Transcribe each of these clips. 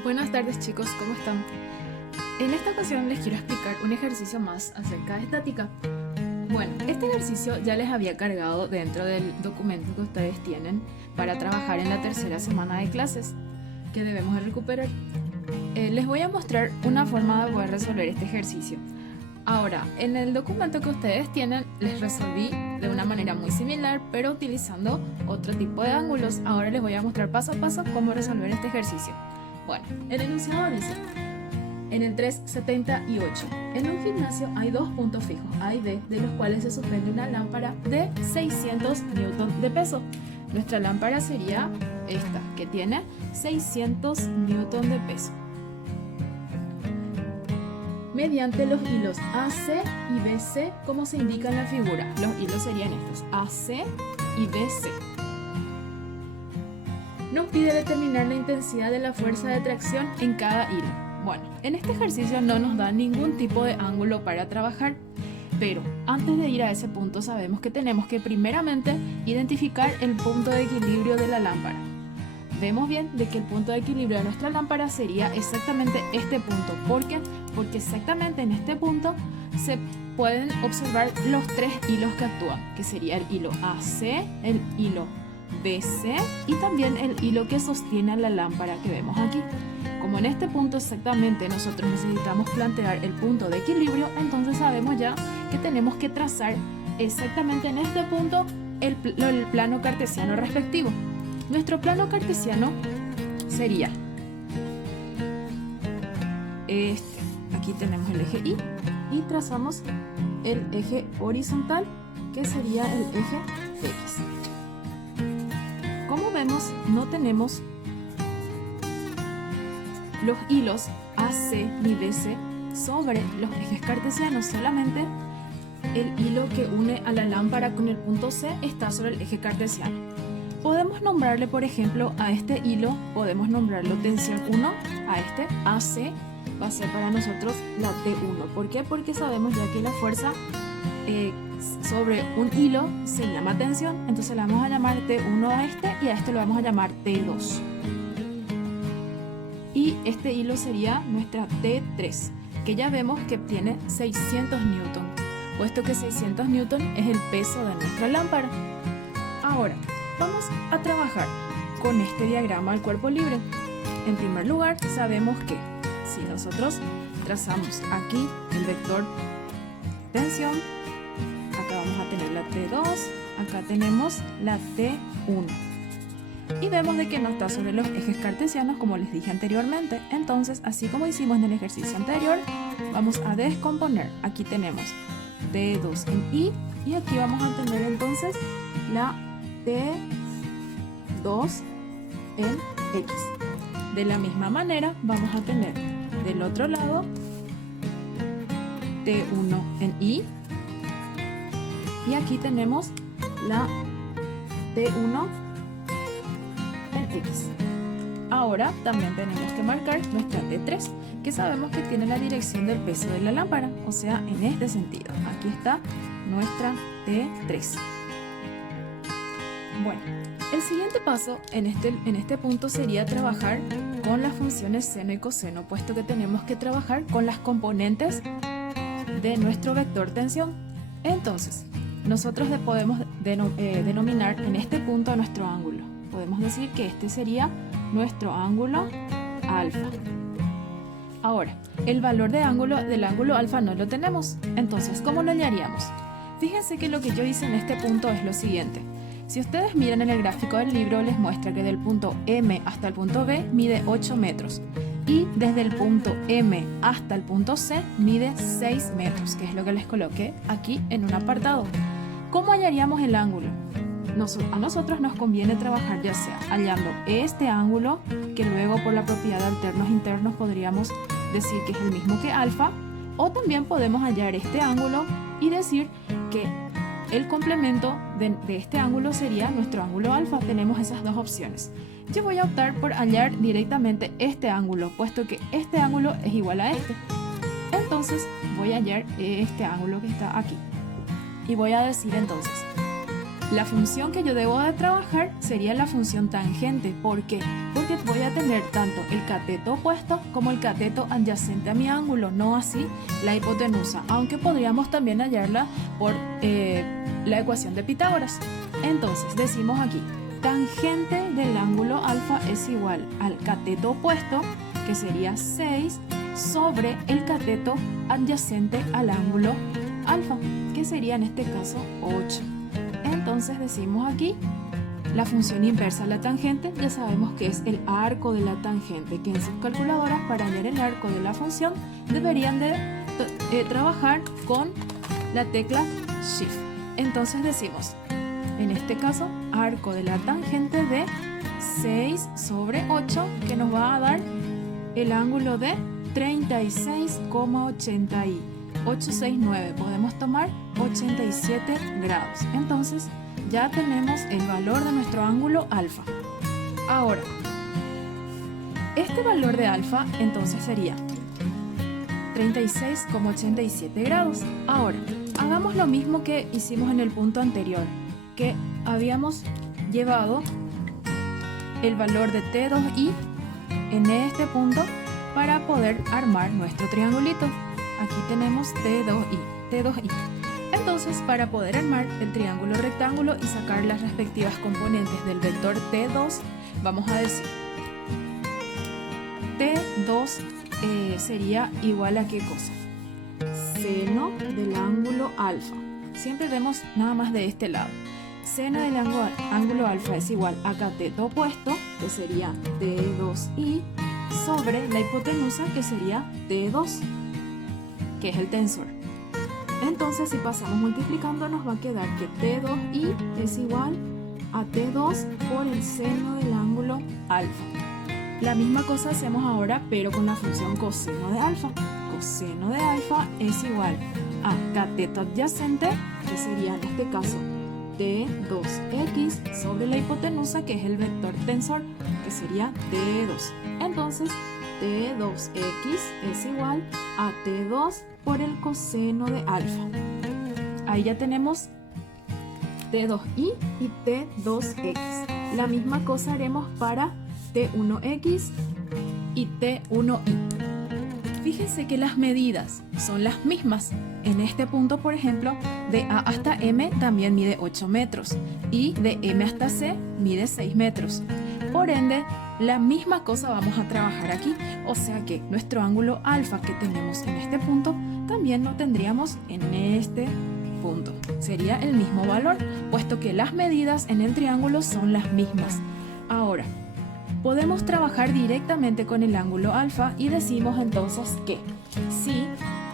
Buenas tardes chicos, ¿cómo están? En esta ocasión les quiero explicar un ejercicio más acerca de estática. Bueno, este ejercicio ya les había cargado dentro del documento que ustedes tienen para trabajar en la tercera semana de clases, que debemos de recuperar. Les voy a mostrar una forma de poder resolver este ejercicio. Ahora, en el documento que ustedes tienen, les resolví de una manera muy similar, pero utilizando otro tipo de ángulos. Ahora les voy a mostrar paso a paso cómo resolver este ejercicio. Bueno, el enunciado dice, en el 378, en un gimnasio hay dos puntos fijos, A y B, de los cuales se suspende una lámpara de 600 newton de peso. Nuestra lámpara sería esta, que tiene 600 newton de peso. Mediante los hilos AC y BC, como se indica en la figura. Los hilos serían estos, AC y BC. Nos pide determinar la intensidad de la fuerza de tracción en cada hilo. Bueno, en este ejercicio no nos da ningún tipo de ángulo para trabajar, pero antes de ir a ese punto sabemos que tenemos que primeramente identificar el punto de equilibrio de la lámpara. Vemos bien de que el punto de equilibrio de nuestra lámpara sería exactamente este punto. ¿Por qué? Porque exactamente en este punto se pueden observar los tres hilos que actúan, que sería el hilo AC, el hilo BC y también el hilo que sostiene a la lámpara que vemos aquí. Como en este punto exactamente nosotros necesitamos plantear el punto de equilibrio, entonces sabemos ya que tenemos que trazar exactamente en este punto el plano cartesiano respectivo. Nuestro plano cartesiano sería este. Aquí tenemos el eje Y y trazamos el eje horizontal, que sería el eje X. Como vemos, no tenemos los hilos AC ni BC sobre los ejes cartesianos, solamente el hilo que une a la lámpara con el punto C está sobre el eje cartesiano. Podemos nombrarle, por ejemplo, a este hilo, podemos nombrarlo tensión 1, a este AC va a ser para nosotros la T1. ¿Por qué? Porque sabemos ya que la fuerza sobre un hilo se llama tensión, entonces le vamos a llamar T1 a este y a este lo vamos a llamar T2. Y este hilo sería nuestra T3, que ya vemos que tiene 600 newton, puesto que 600 newton es el peso de nuestra lámpara. Ahora, vamos a trabajar con este diagrama del cuerpo libre. En primer lugar, sabemos que si nosotros trazamos aquí el vector tensión, acá vamos a tener la T2, acá tenemos la T1. Y vemos de que no está sobre los ejes cartesianos, como les dije anteriormente. Entonces, así como hicimos en el ejercicio anterior, vamos a descomponer. Aquí tenemos T2 en Y y aquí vamos a tener entonces la T2 en X. De la misma manera vamos a tener del otro lado T1 en Y y aquí tenemos la T1 en X. Ahora también tenemos que marcar nuestra T3, que sabemos que tiene la dirección del peso de la lámpara, o sea, en este sentido. Aquí está nuestra T3. Bueno, el siguiente paso en este punto sería trabajar con las funciones seno y coseno, puesto que tenemos que trabajar con las componentes de nuestro vector tensión. Entonces, nosotros podemos denominar en este punto nuestro ángulo. Podemos decir que este sería nuestro ángulo alfa. Ahora, el valor del ángulo alfa no lo tenemos. Entonces, ¿cómo lo hallaríamos? Fíjense que lo que yo hice en este punto es lo siguiente. Si ustedes miran en el gráfico del libro, les muestra que del punto M hasta el punto B mide 8 metros. Y desde el punto M hasta el punto C mide 6 metros, que es lo que les coloqué aquí en un apartado. ¿Cómo hallaríamos el ángulo? A nosotros nos conviene trabajar ya sea hallando este ángulo, que luego por la propiedad de alternos internos podríamos decir que es el mismo que alfa, o también podemos hallar este ángulo y decir que el complemento de este ángulo sería nuestro ángulo alfa. Tenemos esas dos opciones. Yo voy a optar por hallar directamente este ángulo, puesto que este ángulo es igual a este. Entonces voy a hallar este ángulo que está aquí. Y voy a decir entonces La función que yo debo de trabajar sería la función tangente. ¿Por qué? Porque voy a tener tanto el cateto opuesto como el cateto adyacente a mi ángulo, no así la hipotenusa, aunque podríamos también hallarla por la ecuación de Pitágoras. Entonces decimos aquí, tangente del ángulo alfa es igual al cateto opuesto, que sería 6, sobre el cateto adyacente al ángulo alfa, que sería en este caso 8. Entonces decimos aquí la función inversa a la tangente, ya sabemos que es el arco de la tangente, que en sus calculadoras para hallar el arco de la función deberían de trabajar con la tecla Shift. Entonces decimos, en este caso, arco de la tangente de 6 sobre 8, que nos va a dar el ángulo de 36,869. Podemos tomar 87 grados. Entonces ya tenemos el valor de nuestro ángulo alfa. Ahora, este valor de alfa entonces sería 36,87 grados. Ahora, hagamos lo mismo que hicimos en el punto anterior, que habíamos llevado el valor de T2i en este punto para poder armar nuestro triangulito. Aquí tenemos T2i. Entonces, para poder armar el triángulo rectángulo y sacar las respectivas componentes del vector T2, vamos a decir T2 sería igual a ¿qué cosa? Seno del ángulo alfa. Siempre vemos nada más de este lado. Seno del ángulo alfa es igual a cateto opuesto, que sería T2i, sobre la hipotenusa, que sería T2, que es el tensor. Entonces, si pasamos multiplicando, nos va a quedar que T2i es igual a T2 por el seno del ángulo alfa. La misma cosa hacemos ahora, pero con la función coseno de alfa. Coseno de alfa es igual a cateto adyacente, que sería en este caso T2x, sobre la hipotenusa, que es el vector tensor, que sería T2. Entonces, T2x es igual a T2 por el coseno de alfa. Ahí ya tenemos T2i y T2x. La misma cosa haremos para T1x y T1i. Fíjense que las medidas son las mismas. En este punto, por ejemplo, de A hasta M también mide 8 metros y de M hasta C mide 6 metros. Por ende, la misma cosa vamos a trabajar aquí, o sea que nuestro ángulo alfa que tenemos en este punto también lo tendríamos en este punto. Sería el mismo valor, puesto que las medidas en el triángulo son las mismas. Ahora, podemos trabajar directamente con el ángulo alfa y decimos entonces que si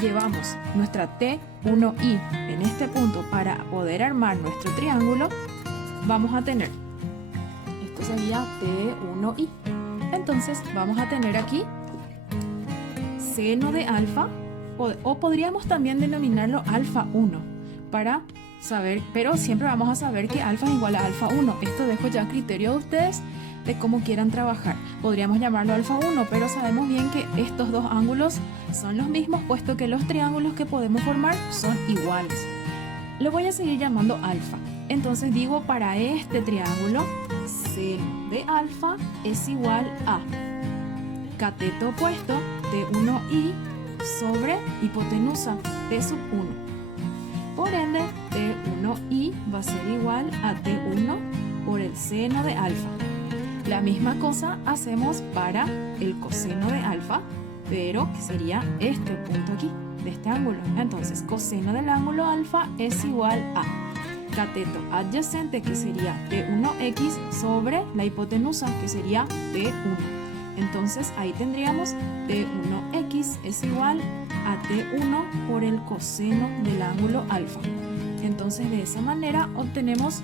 llevamos nuestra T1i en este punto para poder armar nuestro triángulo, vamos a tener, esto sería T1i. Entonces vamos a tener aquí seno de alfa, o podríamos también denominarlo alfa 1 para saber, pero siempre vamos a saber que alfa es igual a alfa 1. Esto dejo ya a criterio de ustedes de cómo quieran trabajar. Podríamos llamarlo alfa 1, pero sabemos bien que estos dos ángulos son los mismos, puesto que los triángulos que podemos formar son iguales. Lo voy a seguir llamando alfa. Entonces digo, para este triángulo, seno de alfa es igual a cateto opuesto T1i sobre hipotenusa T sub 1. Por ende, T1i va a ser igual a T1 por el seno de alfa. La misma cosa hacemos para el coseno de alfa, pero que sería este punto aquí, de este ángulo. Entonces, coseno del ángulo alfa es igual a cateto adyacente, que sería T1x, sobre la hipotenusa, que sería T1. Entonces, ahí tendríamos T1x es igual a T1 por el coseno del ángulo alfa. Entonces, de esa manera obtenemos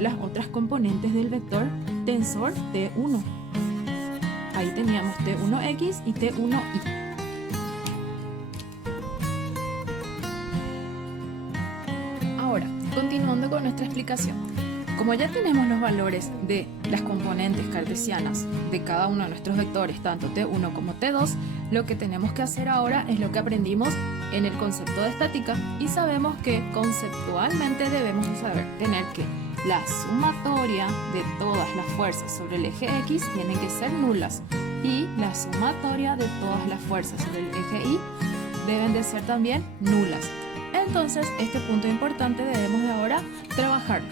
las otras componentes del vector tensor T1. Ahí teníamos T1x y T1y. Ahora, continuando con nuestra explicación. Como ya tenemos los valores de las componentes cartesianas de cada uno de nuestros vectores, tanto T1 como T2, lo que tenemos que hacer ahora es lo que aprendimos en el concepto de estática, y sabemos que conceptualmente debemos tener que la sumatoria de todas las fuerzas sobre el eje X tienen que ser nulas y la sumatoria de todas las fuerzas sobre el eje Y deben de ser también nulas. Entonces, este punto importante debemos de ahora trabajarlo.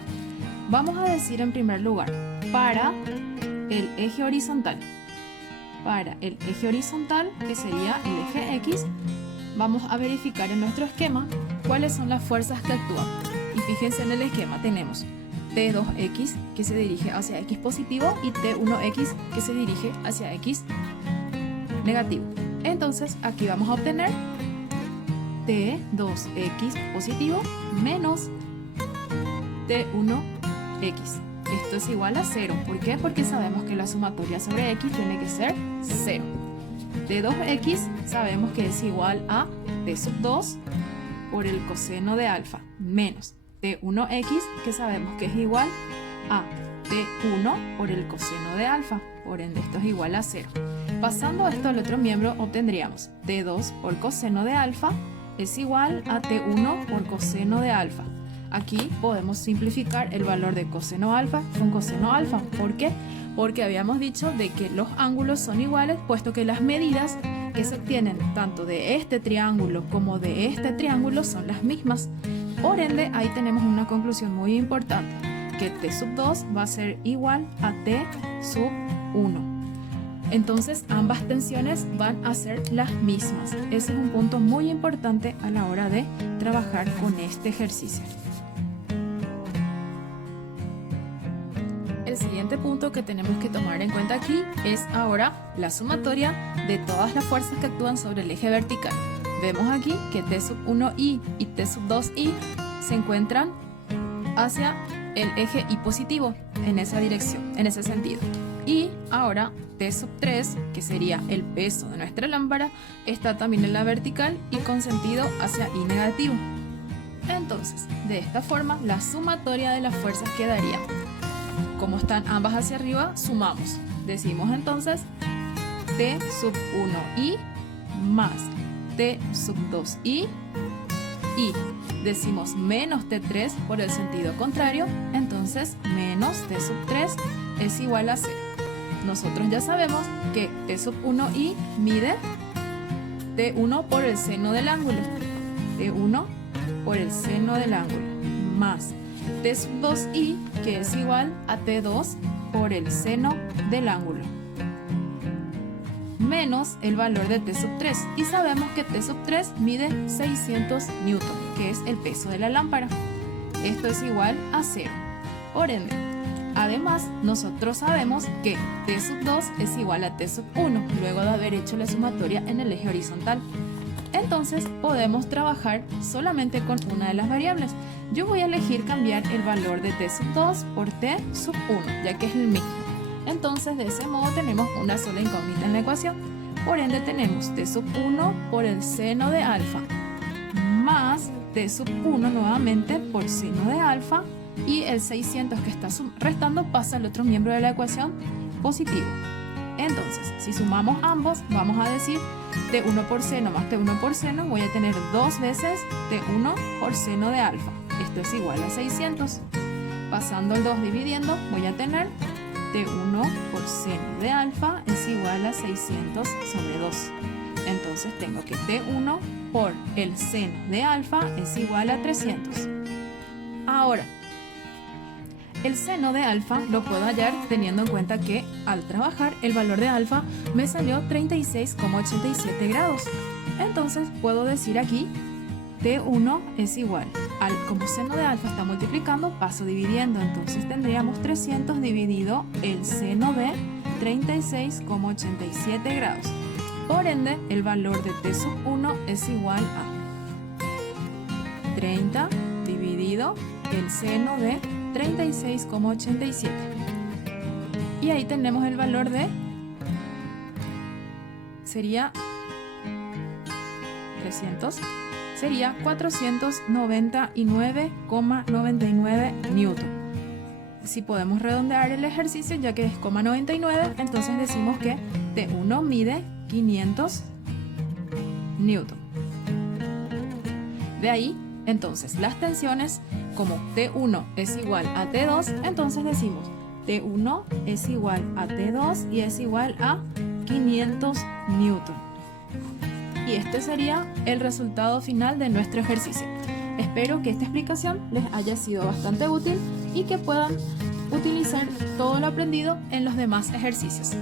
Vamos a decir en primer lugar, para el eje horizontal, que sería el eje X, vamos a verificar en nuestro esquema cuáles son las fuerzas que actúan. Y fíjense en el esquema, tenemos T2X que se dirige hacia X positivo y T1X que se dirige hacia X negativo. Entonces, aquí vamos a obtener T2X positivo menos T1X. Esto es igual a 0. ¿Por qué? Porque sabemos que la sumatoria sobre X tiene que ser 0. T2X sabemos que es igual a T sub 2 por el coseno de alfa menos T1X, que sabemos que es igual a T1 por el coseno de alfa. Por ende, esto es igual a 0. Pasando esto al otro miembro, obtendríamos T2 por coseno de alfa es igual a T1 por coseno de alfa. Aquí podemos simplificar el valor de coseno alfa con coseno alfa. ¿Por qué? Porque habíamos dicho de que los ángulos son iguales, puesto que las medidas que se obtienen tanto de este triángulo como de este triángulo son las mismas. Por ende, ahí tenemos una conclusión muy importante, que T sub 2 va a ser igual a T sub 1. Entonces, ambas tensiones van a ser las mismas. Ese es un punto muy importante a la hora de trabajar con este ejercicio. El siguiente punto que tenemos que tomar en cuenta aquí es ahora la sumatoria de todas las fuerzas que actúan sobre el eje vertical. Vemos aquí que T sub 1i y T sub 2i se encuentran hacia el eje Y positivo en esa dirección, en ese sentido. Y ahora T sub 3, que sería el peso de nuestra lámpara, está también en la vertical y con sentido hacia Y negativo. Entonces, de esta forma, la sumatoria de las fuerzas quedaría. Como están ambas hacia arriba, sumamos. Decimos entonces T sub 1i más T sub 2i y decimos menos T3 por el sentido contrario, entonces menos T sub 3 es igual a 0. Nosotros ya sabemos que T sub 1i mide T1 por el seno del ángulo, T1 por el seno del ángulo, más T sub 2i, que es igual a T2 por el seno del ángulo, menos el valor de T sub 3. Y sabemos que T sub 3 mide 600 newton, que es el peso de la lámpara. Esto es igual a 0. Por ende, además, nosotros sabemos que T sub 2 es igual a T sub 1, luego de haber hecho la sumatoria en el eje horizontal. Entonces, podemos trabajar solamente con una de las variables. Yo voy a elegir cambiar el valor de T sub 2 por T sub 1, ya que es el mismo. Entonces, de ese modo tenemos una sola incógnita en la ecuación. Por ende, tenemos T sub 1 por el seno de alfa, más T sub 1 nuevamente por seno de alfa, y el 600 que está restando pasa al otro miembro de la ecuación positivo. Entonces, si sumamos ambos, vamos a decir T1 por seno más T1 por seno, voy a tener dos veces T1 por seno de alfa. Esto es igual a 600. Pasando el 2 dividiendo, voy a tener T1 por seno de alfa es igual a 600 sobre 2. Entonces tengo que T1 por el seno de alfa es igual a 300. Ahora, el seno de alfa lo puedo hallar teniendo en cuenta que al trabajar el valor de alfa me salió 36,87 grados. Entonces puedo decir aquí T1 es igual al, como seno de alfa está multiplicando, paso dividiendo, entonces tendríamos 300 dividido el seno de 36,87 grados. Por ende, el valor de T sub 1 es igual a 30 dividido el seno de 36,87. Y ahí tenemos el valor de, sería 300, sería 499,99 newton. Si podemos redondear el ejercicio, ya que es 0,99, entonces decimos que T1 mide 500 newton. De ahí, entonces, las tensiones como T1 es igual a T2, entonces decimos T1 es igual a T2 y es igual a 500 Newton. Y este sería el resultado final de nuestro ejercicio. Espero que esta explicación les haya sido bastante útil y que puedan utilizar todo lo aprendido en los demás ejercicios.